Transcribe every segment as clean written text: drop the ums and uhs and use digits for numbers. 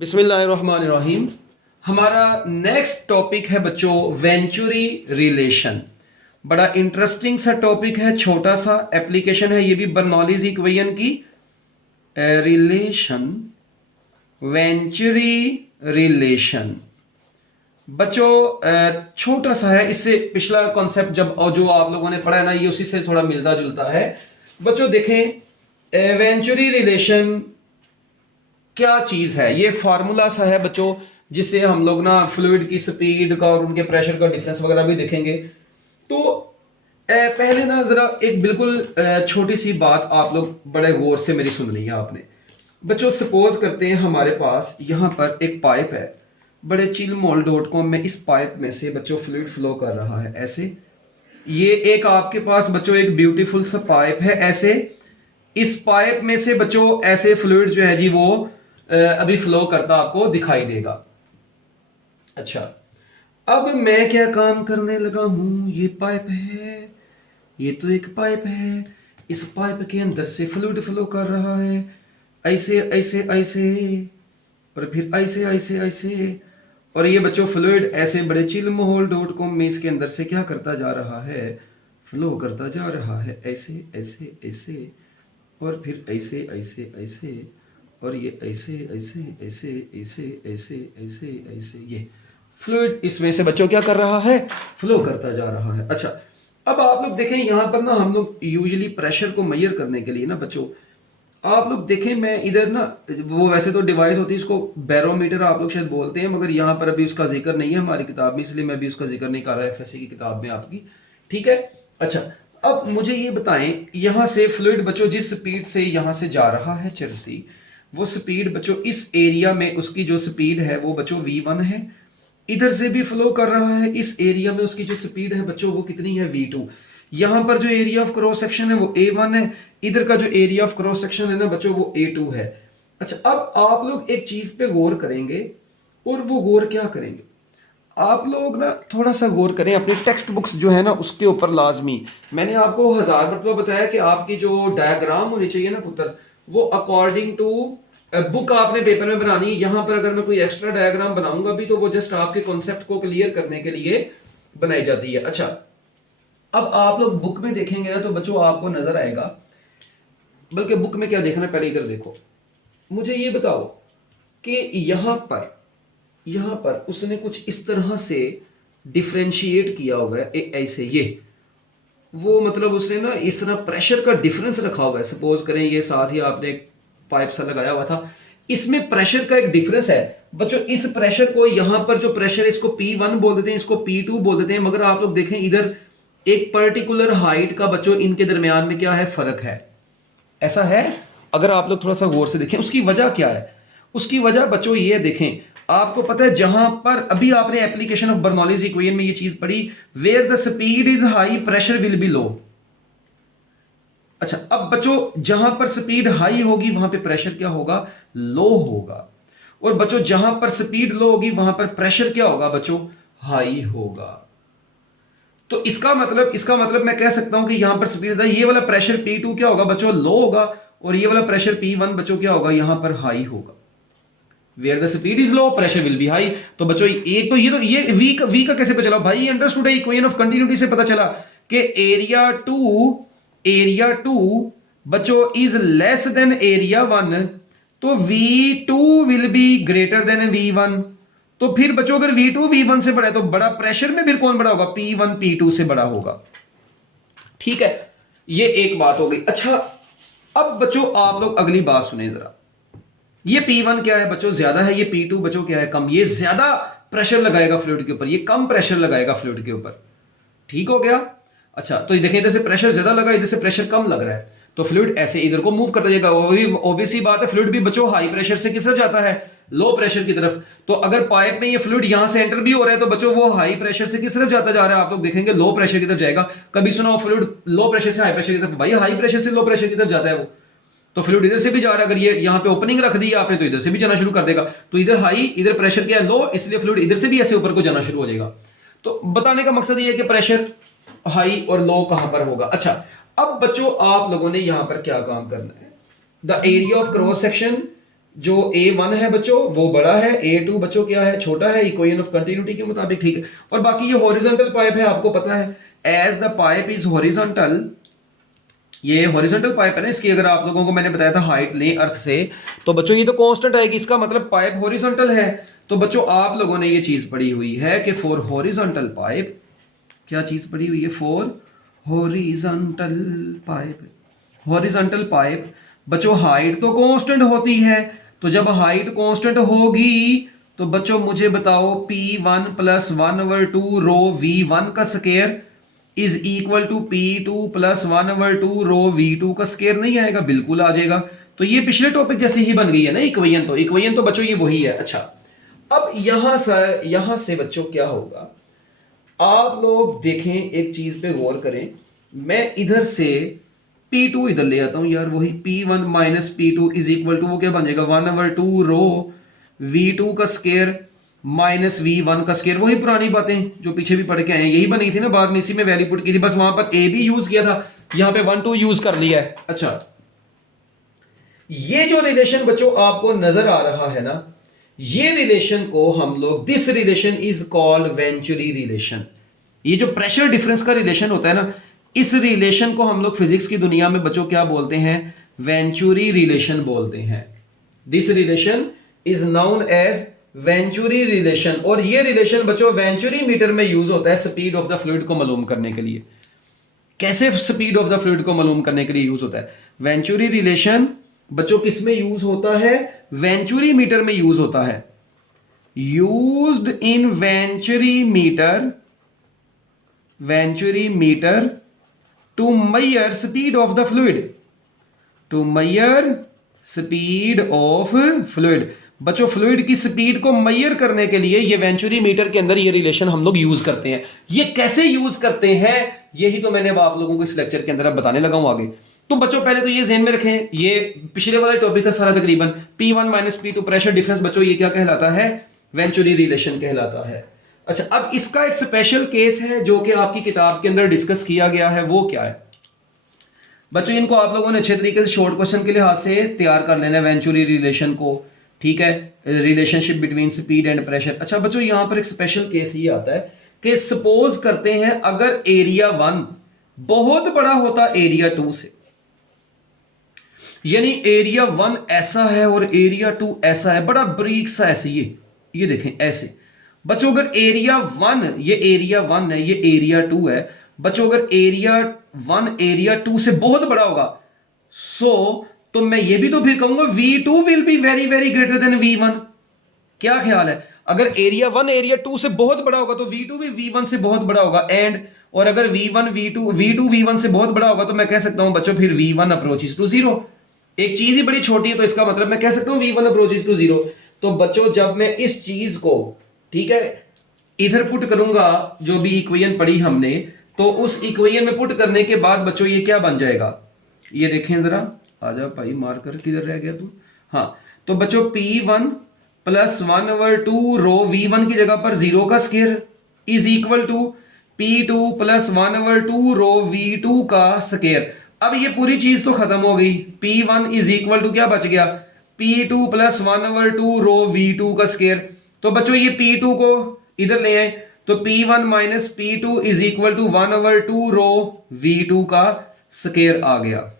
बिस्मिल्लाहिर्रहमानिर्रहीम। हमारा next topic है बच्चों वेंचुरी रिलेशन। बड़ा इंटरेस्टिंग सा टॉपिक है, छोटा सा एप्लीकेशन है, ये भी बर्नौलीज इक्वेशन की रिलेशन, वेंचुरी रिलेशन। बच्चों छोटा सा है, इससे पिछला कॉन्सेप्ट जब जो आप लोगों ने पढ़ा है ना, ये उसी से थोड़ा मिलता जुलता है। बच्चों देखें वेंचुरी रिलेशन क्या चीज है, ये फार्मूला सा है बच्चों, जिससे हम लोग ना फ्लूइड की स्पीड का और उनके प्रेशर का डिफरेंस वगैरह भी देखेंगे। तो पहले ना जरा एक बिल्कुल छोटी सी बात आप लोग बड़े गौर से मेरी सुननी है आपने। बच्चों सपोज करते हैं हमारे पास यहां पर एक पाइप है, बड़े chillmol.com में इस पाइप में से बच्चों फ्लूइड फ्लो कर रहा है ऐसे। ये एक आपके पास बच्चों एक ब्यूटीफुल सा पाइप है ऐसे। इस पाइप में से बच्चों ऐसे फ्लूइड जो है जी वो अभी फ्लो करता आपको दिखाई देगा। अच्छा, अब मैं क्या काम करने लगा हूं, ये पाइप है, ये तो एक पाइप है, इस पाइप के अंदर से फ्लूइड फ्लो कर रहा है ऐसे ऐसे ऐसे, और फिर ऐसे ऐसे ऐसे, और ये बच्चों फ्लूइड ऐसे बड़े chillmol.com में इसके अंदर से क्या करता जा रहा है, फ्लो करता जा रहा है ऐसे ऐसे ऐसे, और फिर ऐसे ऐसे ऐसे, और ये ऐसे ऐसे ऐसे ऐसे ऐसे ऐसे ऐसे, ये फ्लूइड इसमें से बच्चों क्या कर रहा है, फ्लो करता जा रहा है। अच्छा, अब आप लोग देखें यहां पर ना हम लोग यूजुअली प्रेशर को मेजर करने के लिए ना बच्चों, आप लोग देखें मैं इधर ना, वो वैसे तो डिवाइस होती है, इसको बैरोमीटर आप लोग शायद बोलते हैं, मगर यहां पर अभी उसका जिक्र नहीं है हमारी किताब में, इसलिए मैं भी उसका जिक्र नहीं कर रहा एफएससी की किताब में आपकी, ठीक है। अच्छा, अब मुझे ये बताएं, यहां से फ्लूइड बच्चों जिस स्पीड से यहां से जा रहा है चरसी, वो स्पीड बच्चों इस एरिया में उसकी जो स्पीड है वो बच्चों v1 है। इधर से भी फ्लो कर रहा है, इस एरिया में उसकी जो स्पीड है बच्चों वो कितनी है, v2। यहां पर जो एरिया ऑफ क्रॉस सेक्शन है वो a1 है, इधर का जो एरिया ऑफ क्रॉस सेक्शन है ना बच्चों वो a2 है। अच्छा, अब आप लोग एक चीज पे गौर करेंगे, और वो गौर क्या करेंगे, आप लोग ना थोड़ा सा गौर करें अपनी टेक्स्ट बुक्स जो है ना उसके ऊपर लाजमी। मैंने आपको 1000 मरतबा बताया कि आपकी जो डायग्राम होनी चाहिए ना पुत्र, वो अकॉर्डिंग टू बुक आपने पेपर में बनानी है। यहां पर अगर मैं कोई एक्स्ट्रा डायग्राम बनाऊंगा भी तो वो जस्ट आपके कॉन्सेप्ट को क्लियर करने के लिए बनाई जाती है। अच्छा, अब आप लोग बुक में देखेंगे ना तो बच्चों आपको नजर आएगा, बल्कि बुक में क्या देखना है पहले इधर देखो, मुझे ये बताओ कि यहां पर उसने कुछ इस तरह से डिफरेंशिएट किया हुआ है ऐसे, ये वो मतलब उसने ना इस तरह प्रेशर का डिफरेंस रखा हुआ है। सपोज करें ये साथ ही आपने एक पाइप सा लगाया हुआ था, इसमें प्रेशर का एक डिफरेंस है बच्चों। इस प्रेशर को यहां पर जो प्रेशर है इसको P1 बोल देते हैं, इसको P2 बोल देते हैं, मगर आप लोग देखें इधर एक पर्टिकुलर हाइट का बच्चों इनके दरमियान में क्या है, फर्क है, ऐसा है। अगर आप लोग थोड़ा सा गौर से देखें उसकी वजह क्या है, उसकी वजह बच्चों ये देखें, आपको पता है जहां पर अभी आपने एप्लीकेशन ऑफ बर्नौलीज इक्वेशन में ये चीज पढ़ी, where the speed is high pressure will be low. अच्छा, अब बच्चों जहां पर स्पीड हाई होगी वहां पे प्रेशर क्या होगा, लो होगा, और बच्चों जहां पर स्पीड लो होगी वहां पर प्रेशर क्या होगा बच्चों, हाई होगा। तो इसका मतलब मैं कह सकता हूं कि यहां पर स्पीड, ये वाला प्रेशर P2 क्या होगा बच्चों, लो होगा, और ये वाला प्रेशर P1 बच्चों क्या होगा, यहां पर हाई होगा। Where the speed is low pressure will be high. तो बच्चों एक तो ये वी का कैसे पता चला भाई, अंडरस्टूड है, इक्वेशन ऑफ कंटिन्यूटी से पता चला कि एरिया टू बच्चों इज लेस देन एरिया 1, तो V2 will be greater than V1। तो फिर बच्चों अगर V2 V1 से बड़ा है तो बड़ा प्रेशर में फिर कौन बड़ा होगा, P1 P2 से बड़ा होगा, ठीक है। ये एक बात हो गई। अच्छा, अब बच्चों आप लोग अगली बात सुने जरा, ये P1 क्या है बच्चों, ज्यादा है, ये P2 बच्चों क्या है, कम। ये ज्यादा प्रेशर लगाएगा फ्लूइड के ऊपर, ये कम प्रेशर लगाएगा फ्लूइड के ऊपर, ठीक हो गया। अच्छा, तो देखें इधर से प्रेशर ज्यादा लगा, इधर से प्रेशर कम लग रहा है, तो फ्लूइड ऐसे इधर को मूव करता जाएगा। ऑब्वियसली बात है, फ्लूइड भी बच्चों हाई प्रेशर से किस तरफ जाता है, लो प्रेशर की तरफ। तो अगर पाइप में ये फ्लूइड यहां से एंटर भी हो रहा है तो बच्चों वो हाई प्रेशर से किस तरफ जाता जा रहा है, आप लोग देखेंगे लो प्रेशर की तरफ जाएगा। कभी सुना हो फ्लूइड लो प्रेशर से हाई प्रेशर की तरफ, भाई हाई प्रेशर से लो प्रेशर की तरफ जाता है वो, तो फ्लूइड इधर से भी जा रहा है। अगर ये यहां पे ओपनिंग रख दी आपने तो इधर से भी जाना शुरू कर देगा, तो इधर हाई, इधर प्रेशर क्या है, लो, इसलिए फ्लूइड इधर से भी ऐसे ऊपर को जाना शुरू हो जाएगा। तो बताने का मकसद ये है कि प्रेशर हाई और लो कहां पर होगा। अच्छा, अब बच्चों आप लोगों ने यहां पर क्या काम करना है, the area of cross section जो A1 है बच्चों वो बड़ा है, A2 बच्चों क्या है, छोटा है, इक्वेशन ऑफ कंटिन्यूटी के मुताबिक, ठीक है। और बाकी ये हॉरिजॉन्टल पाइप है, आपको पता है as the pipe is horizontal, ये हॉरिजॉन्टल पाइप है ना, इसकी अगर आप लोगों को मैंने बताया था हाइट लें अर्थ से, तो बच्चों ये तो कांस्टेंट आएगी, इसका मतलब पाइप हॉरिजॉन्टल है। तो बच्चों आप लोगों ने ये चीज पढ़ी हुई है कि फॉर हॉरिजॉन्टल पाइप, क्या चीज पढ़ी हुई है, for horizontal pipe, horizontal pipe बच्चों हाइट तो कांस्टेंट होती है, तो जब हाइट कांस्टेंट होगी तो बच्चों मुझे बताओ P1 प्लस 1/2 रो V1 का square is equal to P2 plus 1/2 rho V2 का स्क्वायर नहीं आएगा? बिल्कुल आ जाएगा। तो ये पिछले टॉपिक जैसे ही बन गई है ना इक्वेशन, तो इक्वेशन तो बच्चों ये वही है। अच्छा, अब यहां से बच्चों क्या होगा, आप लोग देखें एक चीज पे गौर करें, मैं इधर से P2 इधर ले आता हूं यार, वही P1 minus P2 is equal to वो क्या बन जाएगा 1/2 रो V2 का स्क्वायर माइनस V1 का स्क्वायर, वही पुरानी बातें जो पीछे भी पढ़ के आए हैं, यही बनी थी ना, बाद में इसी में वैल्यू पुट की थी, बस वहां पर A भी यूज किया था, यहां पे 1 2 यूज कर लिया है। अच्छा, ये जो रिलेशन बच्चों आपको नजर आ रहा है ना, ये रिलेशन को हम लोग, this relation is called venturi relation. ये जो प्रेशर डिफरेंस का रिलेशन होता है ना, इस रिलेशन को हम लोग फिजिक्स की दुनिया में बच्चों क्या बोलते हैं, वेंचुरी रिलेशन बोलते हैं। This relation is known as venturi relation. और ये रिलेशन बच्चों वेंचुरी मीटर में यूज होता है स्पीड ऑफ द फ्लूइड को मालूम करने के लिए। कैसे स्पीड ऑफ द फ्लूइड को मालूम करने के लिए यूज होता है वेंचुरी रिलेशन बच्चों? किस में यूज होता है? वेंचुरी मीटर में यूज होता है। Used in venturi meter to measure speed of the fluid, to measure speed of fluid. बच्चों फ्लूइड की स्पीड को मेजर करने के लिए ये वेंचुरी मीटर के अंदर ये रिलेशन हम लोग यूज करते हैं। ये कैसे यूज करते हैं यही तो मैंने अब आप लोगों को इस लेक्चर के अंदर अब बताने लगा हूं आगे। तो बच्चों पहले तो ये ज़हन में रखें, ये पिछले वाला टॉपिक था सारा तकरीबन, P1 minus P2 pressure difference बच्चों ये क्या कहलाता है, वेंचुरी रिलेशन कहलाता है। अच्छा, अब इसका एक स्पेशल केस है जो कि आपकी किताब के अंदर डिस्कस किया गया है, वो क्या है बच्चों? इनको आप लोगों ने अच्छे तरीके से शॉर्ट क्वेश्चन के लिहाज से तैयार कर लेना है वेंचुरी रिलेशन को, ठीक है, relationship between speed and pressure. अच्छा बच्चों, यहां पर एक स्पेशल केस ये आता है कि सपोज करते हैं अगर एरिया 1 बहुत बड़ा होता एरिया 2 से, यानी एरिया 1 ऐसा है और एरिया 2 ऐसा है, बड़ा ब्रीक सा ऐसे, ये देखें ऐसे बच्चों। अगर एरिया 1, ये एरिया 1 है, ये एरिया 2 है बच्चों, अगर एरिया 1 एरिया 2 से बहुत बड़ा होगा, तो मैं ये भी तो फिर कहूंगा V2 will be very very greater than V1। क्या ख्याल है? अगर एरिया 1 एरिया 2 से बहुत बड़ा होगा तो V2 भी V1 से बहुत बड़ा होगा, एंड और अगर V2 V1 से बहुत बड़ा होगा तो मैं कह सकता हूं बच्चों फिर V1 अप्रोचेस टू 0। एक चीज ही बड़ी छोटी है तो इसका मतलब मैं कह सकता हूं V1 अप्रोचेस टू 0। तो बच्चों जब मैं इस चीज को, ठीक है, इधर पुट करूंगा जो भी इक्वेशन पढ़ी हमने, तो उस इक्वेशन में पुट करने के बाद बच्चों ये क्या बन जाएगा, ये देखें जरा, आजा भाई मार्कर किधर रह गया तू, हाँ, तो बच्चों P1 प्लस 1/2 रो V1 की जगह पर 0 का square is equal to P2 plus 1/2 rho V2 का स्क्वायर। अब ये पूरी चीज तो खत्म हो गई, P1 इज इक्वल टू क्या बच गया, P2 प्लस 1/2 रो V2 का स्क्वायर। तो बच्चों ये P2 को इधर ले आए तो P1 minus P2 is equal to 1/2 rho V2 का स्क्वायर आ गया।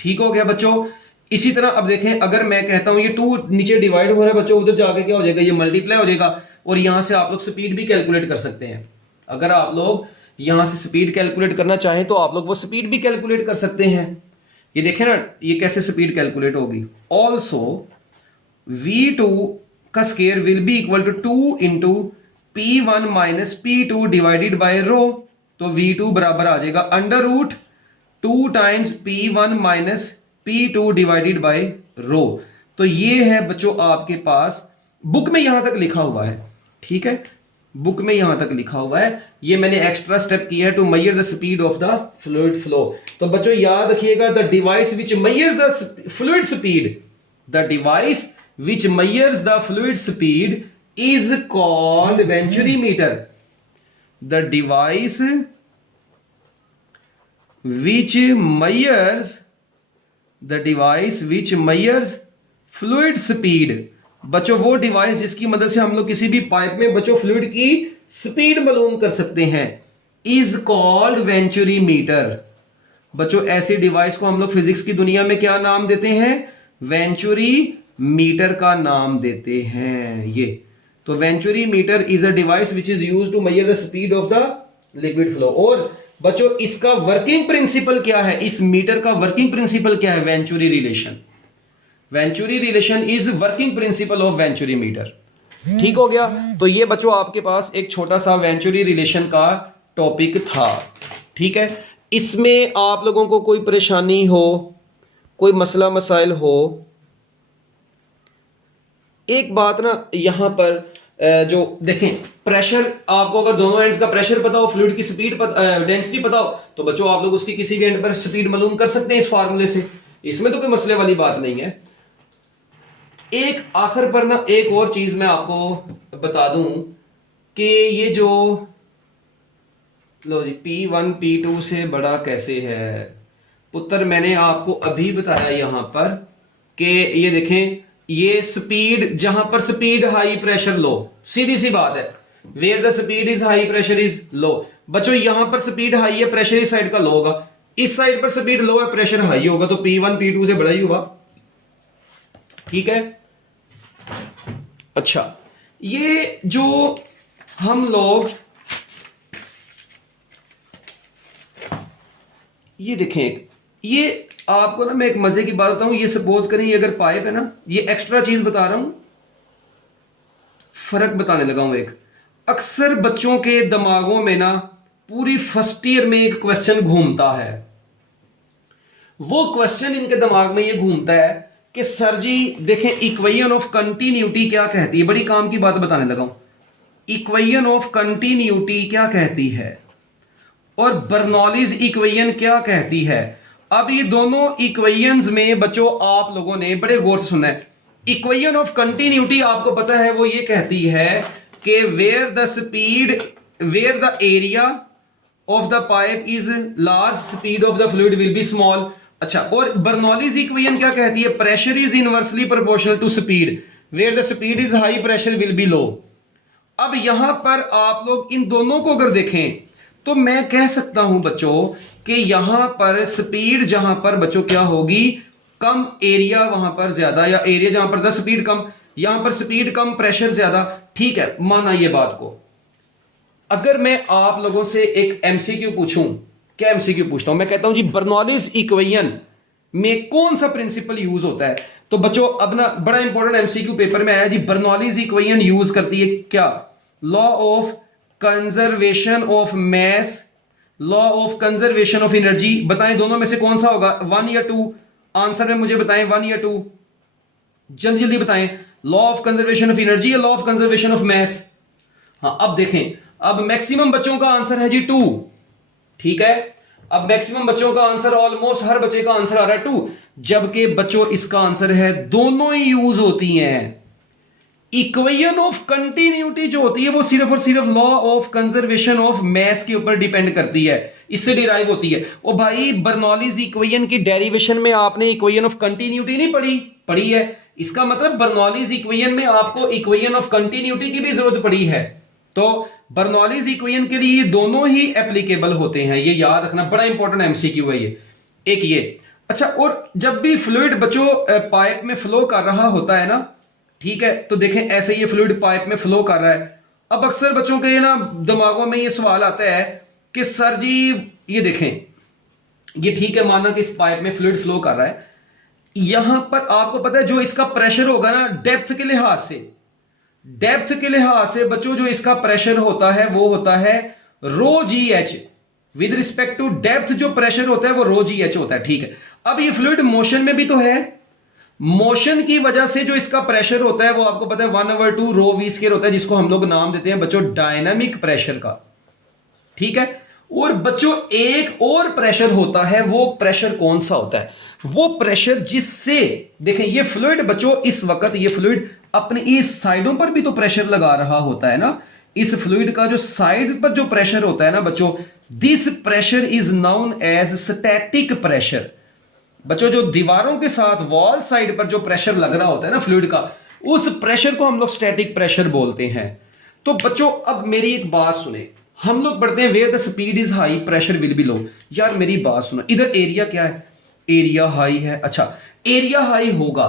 ठीक हो गया बच्चों। इसी तरह अब देखें, अगर मैं कहता हूं ये 2 नीचे डिवाइड हो रहा है बच्चों, उधर जाके क्या हो जाएगा, ये मल्टीप्लाई हो जाएगा, और यहां से आप लोग स्पीड भी कैलकुलेट कर सकते हैं। अगर आप लोग यहां से स्पीड कैलकुलेट करना चाहें तो आप लोग वो स्पीड भी कैलकुलेट कर सकते हैं। ये देखें ना, ये कैसे स्पीड कैलकुलेट होगी। ऑल्सो V2 का square will be equal to 2 into P1 minus P2 divided by rho. तो V2 बराबर आ जाएगा under root 2 times P1 minus P2 divided by rho. तो ये है बच्चों आपके पास बुक में यहां तक लिखा हुआ है, ठीक है, बुक में यहां तक लिखा हुआ है, ये मैंने एक्स्ट्रा स्टेप किया है to measure the speed of the fluid flow. तो बच्चों याद रखिएगा, the device which measures the fluid speed, the device which measures the fluid speed is called venturi meter. The device which measures fluid speed, बच्चों वो device जिसकी मदद से हम लोग किसी भी पाइप में बच्चों फ्लूइड की स्पीड मालूम कर सकते हैं, इज कॉल्ड वेंचुरीमीटर। बच्चों ऐसी डिवाइस को हम लोग फिजिक्स की दुनिया में क्या नाम देते हैं? वेंचुरीमीटर का नाम देते हैं। ये तो venturi meter is a device which is used to measure the speed of the liquid flow. और बच्चों इसका वर्किंग प्रिंसिपल क्या है? इस मीटर का वर्किंग प्रिंसिपल क्या है? Venturi relation. Venturi relation is working principle of venturimeter. ठीक हो गया। तो ये बच्चों आपके पास एक छोटा सा वेंचुरी रिलेशन का टॉपिक था। ठीक है, इसमें आप लोगों को कोई परेशानी हो, कोई मसला मसाइल हो, एक बात ना यहां पर जो देखें, प्रेशर आपको अगर दोनों एंड्स का प्रेशर पता हो, फ्लूइड की स्पीड डेंसिटी पता हो, तो बच्चों आप लोग उसकी किसी भी एंड पर स्पीड मालूम कर सकते हैं इस फार्मूले से। इसमें तो कोई मसले वाली बात नहीं है। एक आखिर पर ना एक और चीज मैं आपको बता दूं कि ये जो लो जी P1 P2 से बड़ा कैसे है पुत्र, मैंने आपको अभी बताया यहां पर कि ये देखें, ये स्पीड जहां पर स्पीड हाई प्रेशर लो, सीधी सी बात है, where the speed is high pressure is low. बच्चों यहां पर स्पीड हाई है, प्रेशर इस साइड का लो होगा, इस साइड पर स्पीड लो है, प्रेशर हाई होगा, तो P1 P2 से बड़ा ही होगा। ठीक है। अच्छा, ये जो हम लोग ये देखें, ये आपको ना मैं एक मजे की बात बताऊं, ये सपोज करें ये अगर पाइप है ना, ये एक्स्ट्रा चीज बता रहा हूं, फर्क बताने लगा हूं एक। अक्सर बच्चों के दिमागों में ना पूरी फर्स्ट ईयर में एक क्वेश्चन घूमता है। वो क्वेश्चन इनके दिमाग में ये घूमता है कि सर जी देखें, इक्वेशन ऑफ कंटिन्यूटी क्या कहती है। बड़ी काम की बात बताने लगा हूं। इक्वेशन ऑफ कंटिन्यूटी क्या कहती है और बर्नौलीज इक्वेशन क्या कहती है। अब ये दोनों इक्वेशंस में बच्चों आप लोगों ने बड़े गौर से सुनना है। इक्वेशन ऑफ कंटिन्यूटी आपको पता है वो ये कहती है कि where the speed, where the area of the pipe is large, speed of the fluid will be small. अच्छा, और बर्नौलीज इक्वेशन क्या कहती है? Pressure is inversely proportional to speed, where the speed is high pressure will be low. अब यहां पर आप लोग इन दोनों को अगर देखें तो मैं कह सकता हूं बच्चों कि यहां पर स्पीड जहां पर बच्चों क्या होगी, कम, एरिया वहां पर ज्यादा, या एरिया जहां पर स्पीड कम, यहां पर स्पीड कम प्रेशर ज्यादा। ठीक है, माना ये बात को। अगर मैं आप लोगों से एक एमसीक्यू पूछूं, क्या एमसीक्यू पूछता हूं, मैं कहता हूं जी बर्नौलीज इक्वेशन में कौन सा प्रिंसिपल यूज होता है, तो बच्चों अब ना बड़ा इंपॉर्टेंट एमसीक्यू पेपर में आया जी, बर्नौलीज इक्वेशन यूज करती है क्या? Law of conservation of mess, law of conservation of energy. बताएं दोनों में से कौन सा होगा, 1 या 2? आंसर में मुझे बताएं 1 या 2, जल्दी जल्दी बताएं। Law of conservation of energy या law of conservation of mass? हाँ, अब देखें, अब मैक्सिमम बच्चों का आंसर है जी 2। ठीक है, अब मैक्सिमम बच्चों का आंसर, ऑलमोस्ट हर बच्चे का आंसर आ रहा है 2, जबकि बच्चों इसका आंसर है दोनों ही यूज होती हैं। इक्वेशन ऑफ कंटिन्यूटी जो होती है वो सिर्फ और सिर्फ law of conservation of mess के ऊपर डिपेंड करती है, इससे डिराइव होती है। ओ भाई, बर्नौलीज इक्वेशन की डेरिवेशन में आपने इक्वेशन ऑफ कंटिन्यूटी नहीं पढ़ी है, इसका मतलब बर्नौलीज इक्वेशन में आपको इक्वेशन ऑफ कंटिन्यूटी की भी जरूरत पड़ी है। तो बर्नौलीज इक्वेशन के लिए दोनों ही एप्लीकेबल होते हैं, ये याद रखना, बड़ा इंपॉर्टेंट एमसीक्यू है ये एक ये। अच्छा, और जब भी फ्लूइड बच्चों पाइप में फ्लो कर रहा होता है ना, ठीक है, तो देखें ऐसे ये फ्लूइड पाइप में फ्लो कर रहा है। अब अक्सर बच्चों के ना दिमागों में ये सवाल आता है कि सर जी ये देखें, ये ठीक है, माना कि इस पाइप में फ्लूइड फ्लो कर रहा है, यहां पर आपको पता है जो इसका प्रेशर होगा ना, डेप्थ के लिहाज से बच्चों जो इसका प्रेशर होता है वो होता है rho G H. With respect to depth जो प्रेशर होता है वो रो जी एच होता है। ठीक है, अब ये फ्लूइड मोशन में भी तो है, मोशन की वजह से जो इसका प्रेशर होता है वो आपको पता है 1/2 रो वी स्क्वायर होता है, जिसको हम लोग नाम देते हैं बच्चों डायनामिक प्रेशर का। ठीक है, और बच्चों एक और प्रेशर होता है, वो प्रेशर कौन सा होता है? वो प्रेशर जिससे देखें ये फ्लूइड बच्चों इस वक्त ये फ्लूइड अपने इस साइडों पर भी तो प्रेशर लगा रहा होता है ना, इस फ्लूइड का जो साइड पर जो प्रेशर होता है ना बच्चों, this pressure is known as static pressure. बच्चों जो दीवारों के साथ वॉल साइड पर जो प्रेशर लग रहा होता है ना फ्लूइड का, उस प्रेशर को हम लोग स्टैटिक प्रेशर बोलते हैं। तो बच्चों अब मेरी एक बात सुने, हम लोग पढ़ते हैं where the speed is high pressure will be low. यार मेरी बात सुनो, इधर एरिया क्या है, एरिया हाई है। अच्छा, एरिया हाई होगा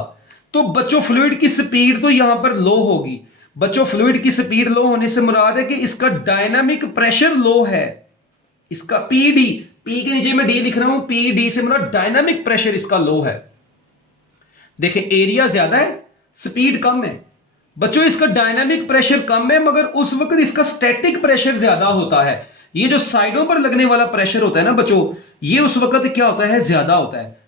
तो बच्चों फ्लूइड की स्पीड तो यहां पर लो होगी। बच्चों फ्लूइड की स्पीड लो होने से मुराद है कि इसका डायनामिक प्रेशर लो है, इसका पी डी, पी के नीचे मैं डी लिख रहा हूं, पी डी से मुराद डायनामिक प्रेशर इसका लो है। देखें एरिया ज्यादा है, स्पीड कम है। बच्चों इसका डायनामिक प्रेशर कम है मगर उस वक्त इसका स्टैटिक प्रेशर ज्यादा होता है। ये जो साइडों पर लगने वाला प्रेशर होता है ना बच्चों, ये उस वक्त क्या होता है, ज्यादा होता है।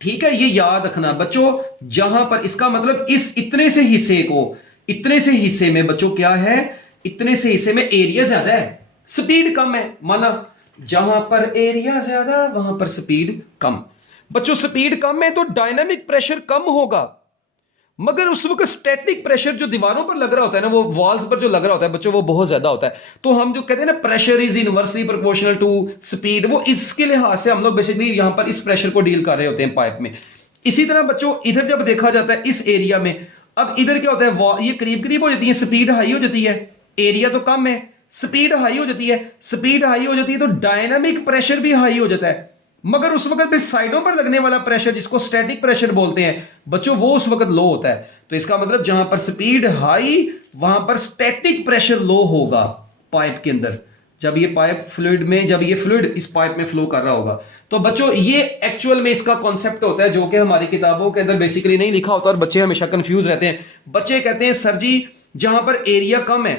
ठीक है, ये याद रखना बच्चों, जहां पर इसका मतलब इस इतने से हिस्से को, इतने से हिस्से में बच्चों क्या है, इतने से हिस्से में एरिया ज्यादा है, स्पीड कम है। माना जहां पर एरिया ज्यादा वहां पर स्पीड कम। बच्चों स्पीड कम है तो डायनामिक प्रेशर कम होगा, मगर उस वक्त स्टैटिक प्रेशर जो दीवारों पर लग रहा होता है ना, वो वॉल्स पर जो लग रहा होता है बच्चों, वो बहुत ज्यादा होता है। तो हम जो कहते हैं ना pressure is inversely proportional to speed, वो इसके लिहाज से हम लोग बेसिकली यहां पर इस प्रेशर को डील कर रहे होते हैं पाइप में। इसी तरह बच्चों इधर जब देखा जाता है इस एरिया में, अब इधर क्या होता है, ये करीब करीब हो जाती है, स्पीड हाई हो जाती है, एरिया तो कम है, स्पीड हाई हो जाती है। स्पीड हाई हो जाती है तो डायनामिक प्रेशर भी हाई हो जाता है, मगर उस वक्त फिर साइडों पर लगने वाला प्रेशर जिसको स्टैटिक प्रेशर बोलते हैं बच्चों, वो उस वक्त लो होता है। तो इसका मतलब जहां पर स्पीड हाई वहां पर स्टैटिक प्रेशर लो होगा पाइप के अंदर, जब ये पाइप फ्लूइड में, जब ये फ्लूइड इस पाइप में फ्लो कर रहा होगा। तो बच्चों ये एक्चुअल में इसका कॉन्सेप्ट होता है जो कि हमारी किताबों के अंदर बेसिकली नहीं लिखा होता और बच्चे हमेशा कंफ्यूज रहते हैं। बच्चे कहते हैं सर जी जहां पर एरिया कम है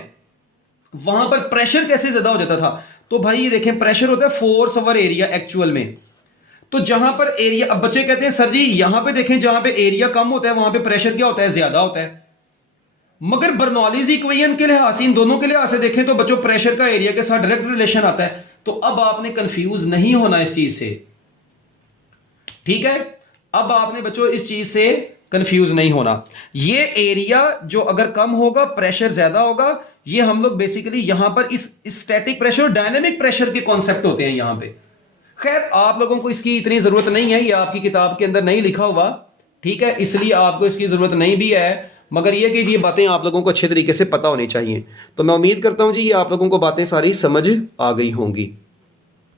वहां पर प्रेशर कैसे ज्यादा हो जाता था। तो भाई ये देखें, प्रेशर होता है फोर्स ओवर एरिया एक्चुअल में। तो जहां पर एरिया, अब बच्चे कहते हैं सर जी यहां पे देखें जहां पे एरिया कम होता है वहां पे प्रेशर क्या होता है, ज्यादा होता है। मगर बर्नौलीज इक्वेशन के लिहाज से, इन दोनों के लिहाज से देखें तो बच्चों प्रेशर का एरिया के साथ डायरेक्ट रिलेशन आता है। तो अब आपने कंफ्यूज नहीं होना इस चीज से, ठीक है, अब आपने बच्चों इस चीज से कंफ्यूज नहीं होना। ये एरिया जो अगर कम होगा प्रेशर ज्यादा होगा, ये हम लोग बेसिकली यहां पर इस स्टैटिक प्रेशर और डायनेमिक प्रेशर के कॉन्सेप्ट होते हैं यहां पे। खैर आप लोगों को इसकी इतनी जरूरत नहीं है, ये आपकी किताब के अंदर नहीं लिखा हुआ, ठीक है, इसलिए आपको इसकी जरूरत नहीं भी है, मगर ये कि ये बातें आप लोगों को अच्छे तरीके से पता होनी चाहिए। तो मैं उम्मीद करता हूं जी ये आप लोगों को बातें सारी समझ आ गई होंगी।